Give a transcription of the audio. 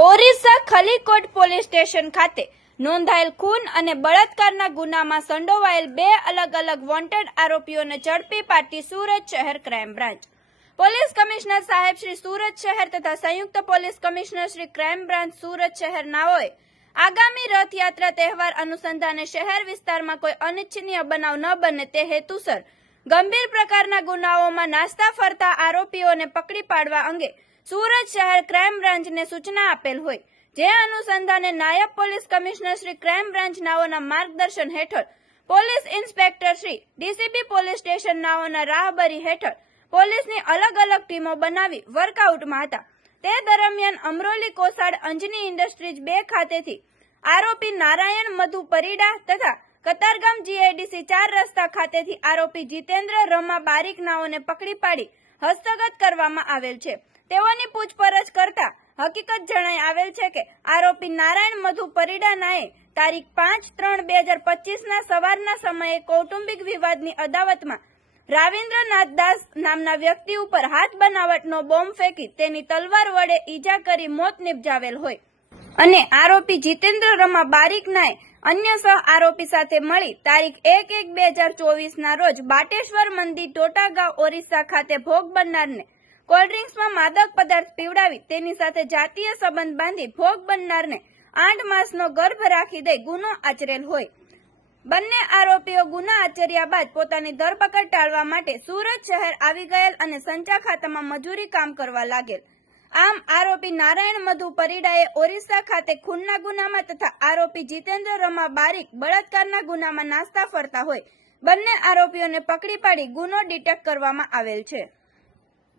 Orissa ખલીકોટ police station ખાતે નોંધાયેલ ખૂન અને બળાત્કારના ગુનામાં સંડોવાયેલ બે અલગ અલગ વોન્ટેડ આરોપીઓને ઝડપી પાડતી સુરત શહેર ક્રાઇમ બ્રાન્ચ પોલીસ કમિશનર સાહેબ શ્રી સુરત શહેર તથા સંયુક્ત police commissioner Shri crime branch Surat શહેર નાઓએ આગામી રથયાત્રા તહેવાર અનુસંધાને શહેર વિસ્તારમાં કોઈ અનિચ્છનીય બનાવ ન બને તે હેતુસર ગંભીર પ્રકારના ગુનાઓમાં નાસ્તા ફરતા આરોપીઓને પકડી પાડવા અંગે સુરત શહેર ક્રાઇમ બ્રાન્ચને સૂચના આપેલ હોય, જે અનુસંધાને નાયબ police commissioner Shri crime branch નાઓના માર્ગદર્શન હેઠળ police inspector Shri DCP police station નાઓના રાહબરી હેઠળ પોલીસની અલગ અલગ ટીમો બનાવી વર્કઆઉટમાં હતા. તે દરમિયાન અમરોલી કોસાડ અંજની ઇન્ડસ્ટ્રીઝ 2 ખાતેથી આરોપી નારાયણ મધુ પરિડા તથા કતારગામ જીઆઈડીસી 4 રસ્તા ખાતેથી આરોપી જીતેન્દ્ર રમા બારીક નાઓને પકડી પાડી હસ્તગત કરવામાં આવેલ છે. તેઓની પૂછપરછ કરતા હકીકત જણાઈ આવેલ છે કે આરોપી નારાયણ મધુ પરિડા નાએ તારીખ 5/3/2025 સવારના સમયે કૌટુંબિક વિવાદની અદાવતમાં રાવિન્દ્રનાથ દાસ નામના વ્યક્તિ ઉપર હાથ બનાવટનો બોમ્બ ફેંકી તેની તલવાર વડે ઈજા કરી મોત નિપજાવેલ હોય અને આરોપી જીતેન્દ્ર રમા બારીક નાએ અન્ય સહ આરોપી સાથે મળી તારીખ 1/1/2024 રોજ બાટેશ્વર મંદિર ટોટાગાંવ ઓરિસ્સા ખાતે ભોગ બનનારને કોલ્ડ્રિંક્સમાં માદક પદાર્થ પીવડાવી તેની સાથે જાતીય સંબંધ બાંધી ભોગ બનનારને 8 માસનો ગર્ભ રાખી દઈ ગુનો આચરેલ હોય. બંને આરોપીઓ ગુના આચર્યા બાદ પોતાની ધરપકડ ટાળવા માટે સુરત શહેર આવી ગયેલ અને સંચા ખાતામાં મજૂરી કામ કરવા લાગેલ. આમ આરોપી નારાયણ મધુ પરિડાએ ઓરિસ્સા ખાતે ખૂનના ગુનામાં તથા આરોપી જીતેન્દ્ર રમા બારીક બળાત્કારના ગુનામાં નાસ્તા ફરતા હોય બંને આરોપીઓને પકડી પાડી ગુનો ડિટેક્ટ કરવામાં આવેલ છે.